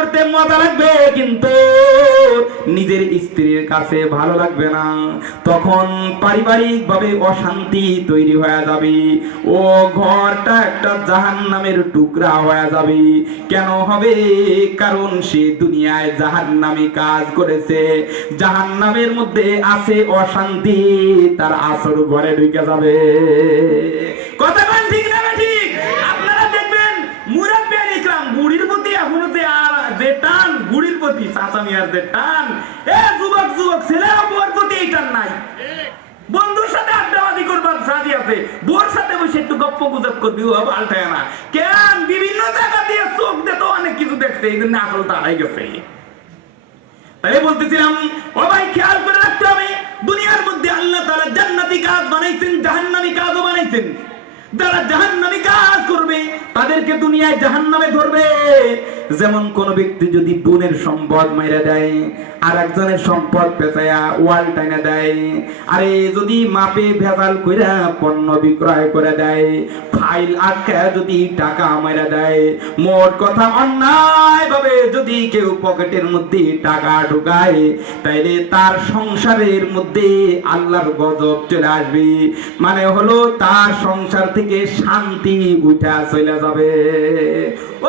করতে মজা লাগবে, কিন্তু নিজের স্ত্রীর কাছে ভালো লাগবে না। তখন পারিবারিক ভাবে অশান্তি তৈরি হয়ে যাবে। ও ঘরটা একটা জাহান নামের টুকরা হয়ে যাবে। কেন হবে? কারণ সে দুনিয়ায় জাহান নামে কাজ করেছে। জাহান নামের মধ্যে আছে অশান্তি, তার আসর ঘরে ঢুকে যাবে। কথা কোন ঠিক না বে ঠিক আপনারা দেখবেন মুরাব্বি আল ইকরাম বুড়ির প্রতি এখনও যে আর যে টান বুড়ির যে টান, এ যুবক যুবক, ছেলেরা বোর প্রতি এই নাই। বন্ধুর সাথে আড্ডাবাজি করবার সাথী আছে বোর সাথে বসে একটু গপ্প গুজব করবি, ও পাল্টায় না। কেন? বিভিন্ন জায়গা দিয়ে চোখ দিয়ে তো অনেক কিছু দেখছে, এই জন্য আসল তারাই গেছে। তাই বলতেছিলাম, ও ভাই, খেয়াল করে রাখতে হবে, দুনিয়ার মধ্যে আল্লাহ তারা জান্নাতি কাজ বানাইছেন, জাহান্নামী কাজও বানাইছেন। যারা জাহান্নামী কাজ করবে, তাদেরকে দুনিয়ায় জাহান্নামে ধরবে। যেমন কোন ব্যক্তি যদি বোনের সম্পদ মাইরা দেয় আর একজনের সম্পদ পেঁচায়া ওয়াল টাইনা দেয়, আরে যদি মাপে ভেজাল কইরা পণ্য বিক্রয় করে দেয়, ফাইল আটকায় যদি টাকা মাইরা দেয়, মোট কথা অন্যায় ভাবে যদি কেউ পকেটের মধ্যে টাকা ঢুকায়, তাইলে তার সংসারের মধ্যে আল্লাহর গজব চলে আসবে। মানে হলো তার সংসার থেকে শান্তি উঠা চলে যাবে। ও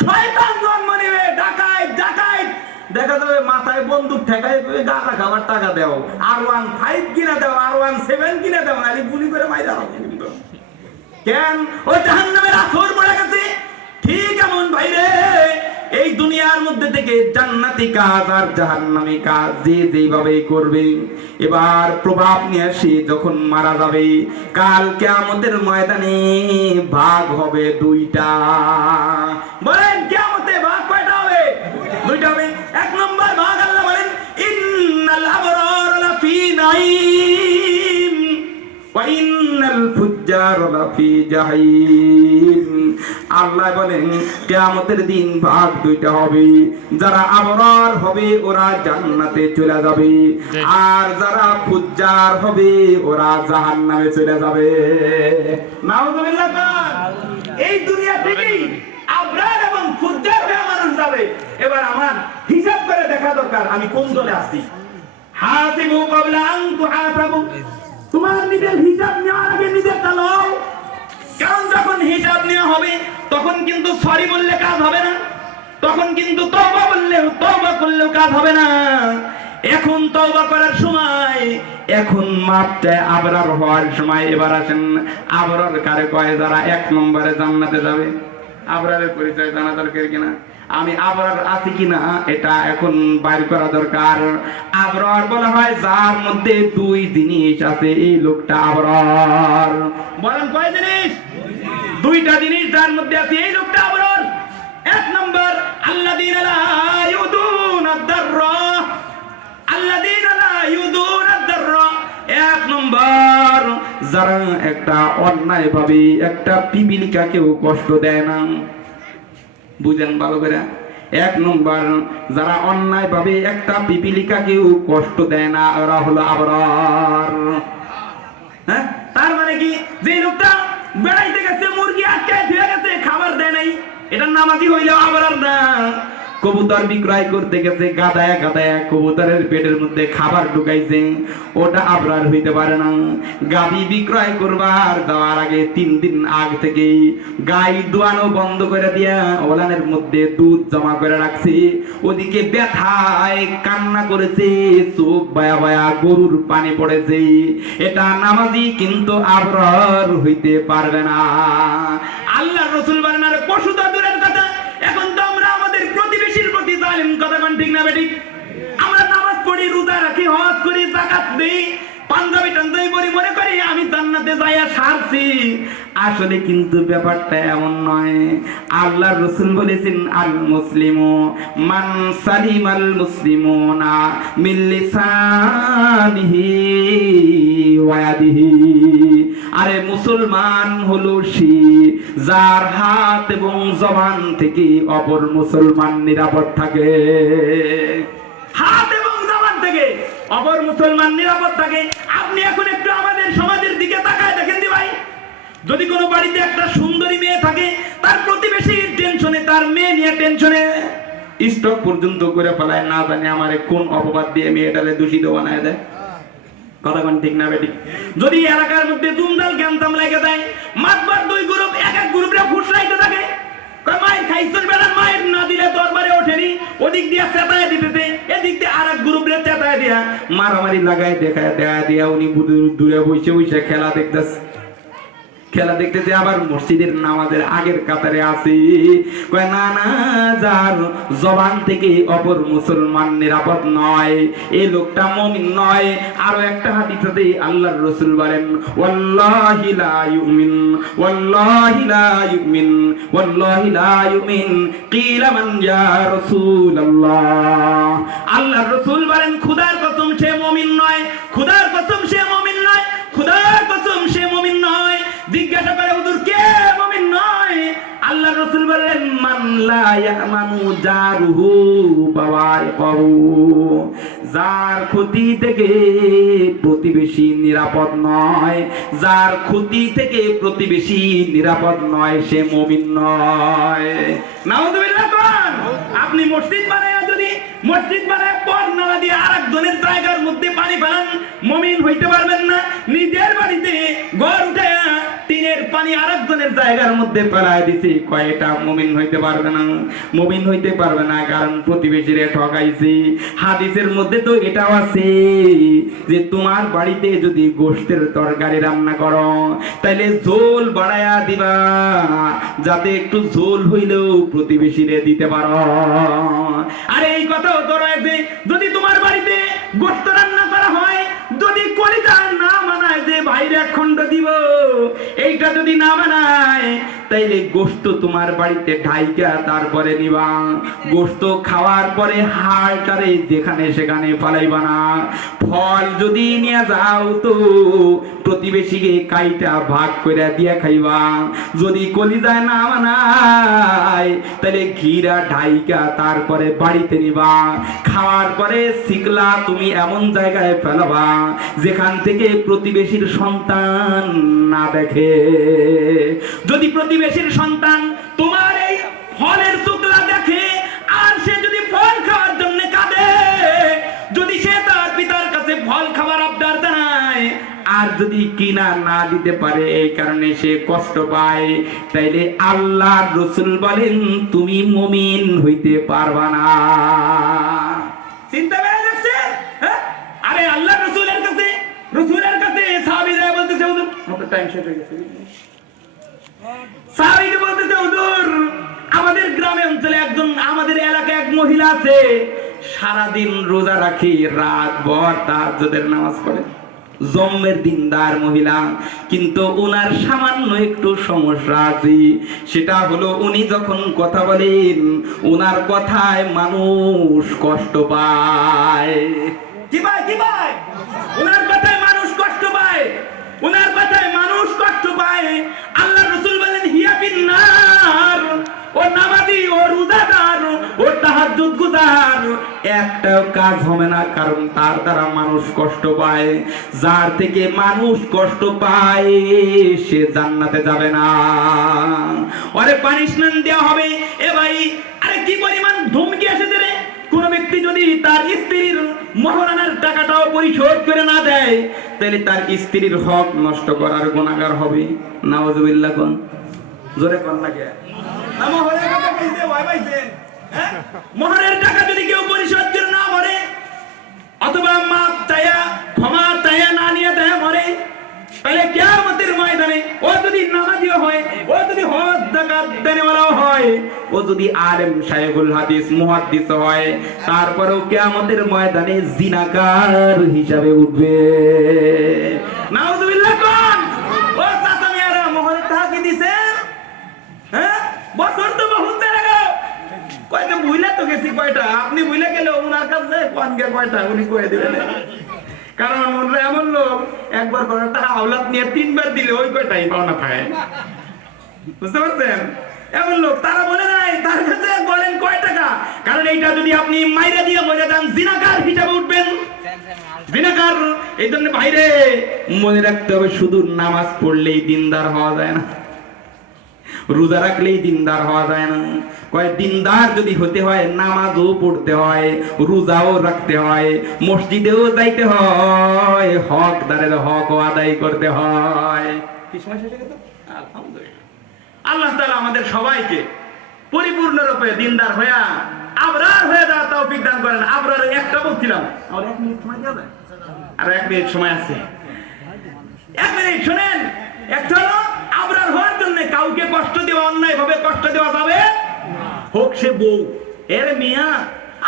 শয়তান জন্ম নেবে ডাকাই ডাকাই দেখা যাবে মাথায় বন্দুক ঠেকাই গাঁদা খাবার টাকা দেও। আর ওয়ান ফাইভ কিনে দাও আর ওয়ান সেভেন কিনে দাও, নাহলে গুলি করে মাইরা হবে কেন? ওই জাহান্নামের মধ্যে থেকে জান্নাতি কাজ আর জাহান্নামী কাজ যে যেভাবে করবে, এবার প্রভাব নিয়ে সে যখন মারা যাবে, কাল কেয়ামতের ময়দানে ভাগ হবে দুইটা। বলেন, কেয়ামতে ভাগ কয়টা হবে? দুইটা হবে। এক নম্বর ভাগ আল্লাহ বলেন, ইন্নাল আবরার লাফি নাঈম ওয়াইনাল ফুজ্জার লাফি জাহিম আল্লাহ বলেন কিয়ামতের দিন ভাগ দুইটা হবে। যারা আবরার হবে ওরা জান্নাতে চলে যাবে। আর যারা ফুজ্জার হবে ওরা জাহান্নামে চলে যাবে। নাউজুবিল্লাহ এই দুনিয়া থেকেই আবরার এবং ফুজ্জার হয়ে মানুষ যাবে। এবার আমার হিসাব করে দেখা দরকার আমি কোন দলে আসছি হাসিবু ক্বাবলা আন তুহাসাবু তোমার নিজের হিসাব নেওয়ার আগে নিজের চালাও কারণ যখন হিসাব নেওয়া হবে, তখন কিন্তু সরি বললে কাজ হবে না। তখন কিন্তু তবা বললে, তওবা করলেও কাজ হবে না। এখন তওবা করার সময়, এখন মাপটা আবরার হওয়ার সময় এবার আসেন। আবরার কারে কয়, যারা এক নম্বরে জান্নাতে যাবে? আবরারের পরিচয় জানা দরকার কিনা? আমি আবরার আছি কিনা? এটা এখন বাইর করা দরকার। আবরার বলা হয়, যার মধ্যে দুই জিনিস আছে, এই লোকটা আবরার। বলেন কয় জিনিস? দুইটা জিনিস যার মধ্যে আছে, এই লোকটা আবরার এক নম্বর ইউদুনা আদ-দাররা এক নম্বর, যারা একটা অন্যায় ভাবে একটা পিপিলিকাকেও কষ্ট দেয় না। বুঝেন ভালো করে? এক নম্বর, যারা অন্যায় ভাবে একটা কষ্ট দেয় না, ওরা হলো আবরার হ্যাঁ? তার মানে কি? যে লোকটা বেড়াইতে গেছে মুরগি আটকায় ধুয়ে গেছে খাবার দেয় এটার নামাজি হইলেও আবরার না। কবুতর বিক্রয় করতে গেছে, গাদায়া গাদায়া কবুতরের পেটের মধ্যে খাবার ঢুকাইছে। ওটা আবরার হইতে পারে না। গাবি বিক্রয় করবার যাওয়ার আগে তিন দিন আগ থেকে গাই দোয়ানো বন্ধ করে দিয়া ওলানের মধ্যে দুধ জমা করে রাখছে। ওদিকে ব্যথায় কান্না করেছে, চোখ বায়া বায়া গরুর পানি পড়েছে। এটা নামাজি কিন্তু আবরার হইতে পারবে না। আল্লাহ রসুল বলেন, আরে পশু জালিম কথা কোন ঠিক না বেঠিক আমরা নামাজ পড়ি, রোজা রাখি, হজ করি জাকাত দেই। পাঞ্জাবি টাঞ্জাবি পরি, মনে করি আমি জান্নাতে যাইয়া সারছি। আসলে কিন্তু ব্যাপারটা এমন নয়। আল্লাহ রসুল বলেছেন, আল মুসলিমু মান সালিম আল মুসলিমুনা মিল্লিসানিহি আরে মুসলমান হলো সে, যার হাত এবং জবান থেকে অপর মুসলমান নিরাপদ থাকে। হাত এবং জবান থেকে অপর মুসলমান নিরাপদ থাকে। আপনি এখন একটু আমাদের সমাজের দিকে তাকায় দেখেন দি ভাই। যদি কোনো বাড়িতে একটা সুন্দরী মেয়ে থাকে, তার প্রতিবেশীর টেনশনে, তার মেয়ে নিয়ে টেনশনে স্টক পর্যন্ত করে ফেলায়, না জানি আমারে কোন অপবাদ দিয়ে মেয়েটারে দূষিত বানায় দেয়। কথা কোন ঠিক না বেটি যদি এলাকার মধ্যে দুমদাল গ্যান্তাম লেগে যায় মাতবার দুই গ্রুপ, এক এক গ্রুপে ফুসলাইতে থাকে। মায়ের খাইছর বেলা মায়ের না দিলে দরবারে ওঠেনি। ওদিক দিয়ে চেতায় দিতেছে, এদিক দিয়ে আর এক গ্রুপে চেতায় দিয়া মারামারি লাগায় দেখায় দেয়া দিয়া উনি দূরে বসে বসে খেলা দেখতেছে। খেলা দেখতেছে আবার মসজিদের নামাজের আগের কাতারে আছে। কয়, না না, যার জবান থেকে অপর মুসলমান নিরাপদ নয় এই লোকটা মমিন নয়। আরও একটা হাদিসে আল্লাহর রাসূল বলেন, ওয়াল্লাহি লা ইউমিন, ওয়াল্লাহি লা ইউমিন, ওয়াল্লাহি লা ইউমিন, কিলা মান ইয়া রাসূলুল্লাহ। আল্লাহর রাসূল বলেন, খোদার কসম সে মুমিন নয়, খোদার কসম সে মুমিন নয়, খোদার কসম সে মুমিন নয়। জিজ্ঞাসা করে, হুজুর, কে মুমিন নয়? আল্লাহ রাসূল বলেন যার ক্ষতি থেকে প্রতিবেশী নিরাপদ নয়, যার ক্ষতি থেকে প্রতিবেশী নিরাপদ নয়, সে নয়। আপনি মসজিদ বানায়া যদি মসজিদ বানায় পর নালা দিয়ে আরেকজনের জায়গার মধ্যে পানি ফেলান, মমিন হইতে পারবেন না। নিজের বাড়িতে ঘর উঠে পানি আরেকজনের জায়গার মধ্যে ফেলায় দিছি। কয়টা মমিন হইতে পারবে না? মমিন হইতে পারবে না, কারণ প্রতিবেশীরে ঠকাইছি। হাদিসের মধ্যে তো এটাও আছে যে তোমার বাড়িতে যদি গোশতের তরকারি রান্না করো, তাইলে ঝোল বাড়ায়া দিবা, যাতে একটু ঝোল হইলেও প্রতিবেশীরে দিতে পারো। আরে এই কথাও তো রয়েছে যদি তোমার বাড়িতে গোশত যদি না মানায় তাইলে তোমার বাড়িতে ঢাইকা, তারপরে নিবা। খাওয়ার পরে হাড়টারে যেখানে সেখানে না। ফল যদি নিয়ে যাও তো প্রতিবেশীকে কাইটা ভাগ করে দিয়ে খাইবা। যদি না মানায় তাহলে ঘিরা ঢাইকা, তারপরে বাড়িতে নিবা। খাওয়ার পরে শিকলা তুমি এমন জায়গায় ফেলাবা, যেখান থেকে প্রতিবেশীর সন্তান না দেখে। যদি প্রতিবেশীর সন্তান, তোমার এই ফলের শুকলা দেখে আর সে যদি ফল খাওয়ার জন্য কাঁদে, যদি সে তার পিতার কাছে ফল খাবার আবদার জানায়, আর যদি কিনা না দিতে পারে, এই কারণে সে কষ্ট পায়। তাইলে আল্লাহ রসুল বলেন, তুমি মমিন হইতে পারবা না। চিন্তা করে দেখছেন হ্যাঁ? আরে আল্লাহ রসুলের কাছে রসুলের কাছে সাহাবীরা বলতেছে টাইম শেষ হয়ে গেছে। আমাদের গ্রামে অঞ্চলে একজন, আমাদের এলাকায় এক মহিলা আছে। সারাদিন রোজা রাখি, রাত ভর নামাজ পড়ে। জম্মের দিনদার মহিলা, কিন্তু ওনার সামান্য একটু সমস্যা আছে। সেটা হলো উনি যখন কথা বলেন ওনার কথায় মানুষ কষ্ট পায়। কথায় মানুষ কষ্ট পায়। ওনার কথায় মানুষ কষ্ট পায়। আল্লাহ বিন্নার ও নামাজি, ও রোজাদার, ও তাহাজ্জুদ গুজার। একটাও কাজ হবে না, কারণ তার দ্বারা মানুষ কষ্ট পায়। যার থেকে মানুষ কষ্ট পায়, সে জান্নাতে যাবে না। ওরে পানিশমেন্ট দেওয়া হবে। এ ভাই, আরে কি পরিমাণ ধমকি এসেছে রে? কোন ব্যক্তি যদি তার স্ত্রীর মহারানার টাকাটাও পরিশোধ করে না দেয়, তাহলে তার স্ত্রীর হক নষ্ট করার গুণাগার হবে। নাওজুবিল্লাহ কোন। জোরে লাগে না মহরের ভয় পাইছেন হ্যাঁ? মহরের টাকা যদি কেউ পরিশোধ করে না মরে, অথবা মাপ চায়া ক্ষমা চায়া না নিয়ে দেয় মরে, তাহলে কিয়ামতের ময়দানে ও যদি নামাজিও হয়, ও যদি হজ যাকাত দেনেওয়ালাও হয়, ও যদি আলেম শাইখুল হাদিস, মুহাদ্দিস হয়, তারপরেও কিয়ামতের ময়দানে জিনাকার হিসাবে উঠবে নাউজুবিল্লাহ কোন ও চাচা মিয়ারা মোহরের টাকা কি দিছেন হ্যাঁ বছর তো বহুত বেড়ে গেল কয়টা বুঝলে তো গেছি কয়টা? আপনি বুঝলে গেলে ওনার কাছে কোন গে কয়টা, উনি কয়ে দিবেন। কারণ ওনারা এমন লোক, একবার করে টাকা আওলাদ নিয়ে তিনবার দিলে ওই কয়টাই পাওনা থাকে। বুঝতে পারছেন? এমন লোক, তারা বলে নাই, তার কাছে বলেন কয় টাকা? কারণ এইটা যদি আপনি মাইরা দিয়ে মরে যান, জিনাকার হিসাবে উঠবেন। জিনাকার, এই জন্য বাইরে মনে রাখতে হবে, শুধু নামাজ পড়লেই দিনদার হওয়া যায় না। রোজা রাখলেই দিনদার হওয়া যায় না। কয়, দিনদার যদি হতে হয়, নামাজও পড়তে হয়, রোজাও রাখতে হয়, মসজিদেও যাইতে হয়, হকদারের হকও আদায় করতে হয়। আল্লাহ তাআলা আমাদের সবাইকে পরিপূর্ণরূপে দিনদার হইয়া আবরার হয়ে যাওয়া তৌফিক দান করেন। আবরার একটা বলছিলাম আর এক মিনিট সময় দেওয়া যায়? আর এক মিনিট সময় আছে। এক মিনিট শুনেন একটা হলো আবরার হওয়ার জন্য কাউকে কষ্ট দেওয়া অন্যায় ভাবে কষ্ট দেওয়া যাবে? হোক সে বউ, এর মিয়া,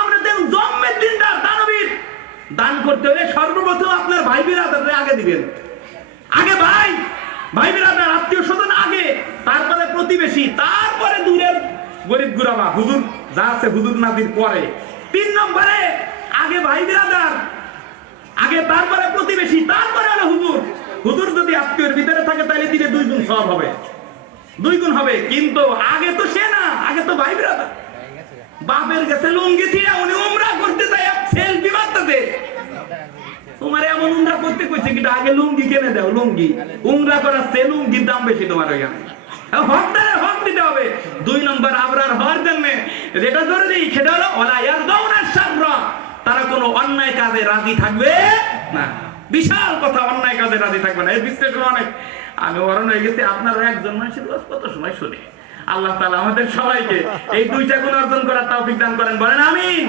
আমরা দেন জন্মের দিনদার, দানবীর। দান করতে হলে সর্বপ্রথম আপনার ভাই বিরাদারে আগে দিবেন। আগে ভাই ভাই বিরাদার আত্মীয় স্বজন আগে, তারপরে প্রতিবেশী, তারপরে দূরের গরিব গুরাবা, হুজুর, যা আছে হুজুর নাজির পরে। তিন নম্বরে, আগে ভাই বিরাদার, আগে তারপরে প্রতিবেশী, তারপরে হলো হুজুর। হুজুর যদি আত্মীয়ের ভিতরে থাকে, তাহলে দিনে দুই গুণ সব হবে। দুই গুণ হবে, কিন্তু আগে তো সে না, আগে তো ভাই বিরাদার বাপের কাছে লুঙ্গি ছিঁড়া, উনি উমরা করতে যায় সেলফি মারতেছে। তোমার এমন উমরা করতে কইছে কিটা আগে লুঙ্গি কিনে দাও, লুঙ্গি। উমরা করার সে লুঙ্গির দাম বেশি তোমার ওইখানে হকদারে হক দিতে হবে। দুই নম্বর আবরার হওয়ার জন্য যেটা জরুরি, সেটা হলো, ওলা ইয়ারদাউনা শাররা। তারা কোনো অন্যায় কাজে রাজি থাকবে না। বিশাল কথা, অন্যায় কাজে রাজি থাকবে না। এর বিশ্লেষণ অনেক আমি বরণ হয়ে গেছি আপনারা একজন মানুষের রোজ কত সময় শুনে? আল্লাহ তালা আমাদের সবাইকে এই দুইটা গুণ অর্জন করার তাও দান করেন, বলেন আমিন।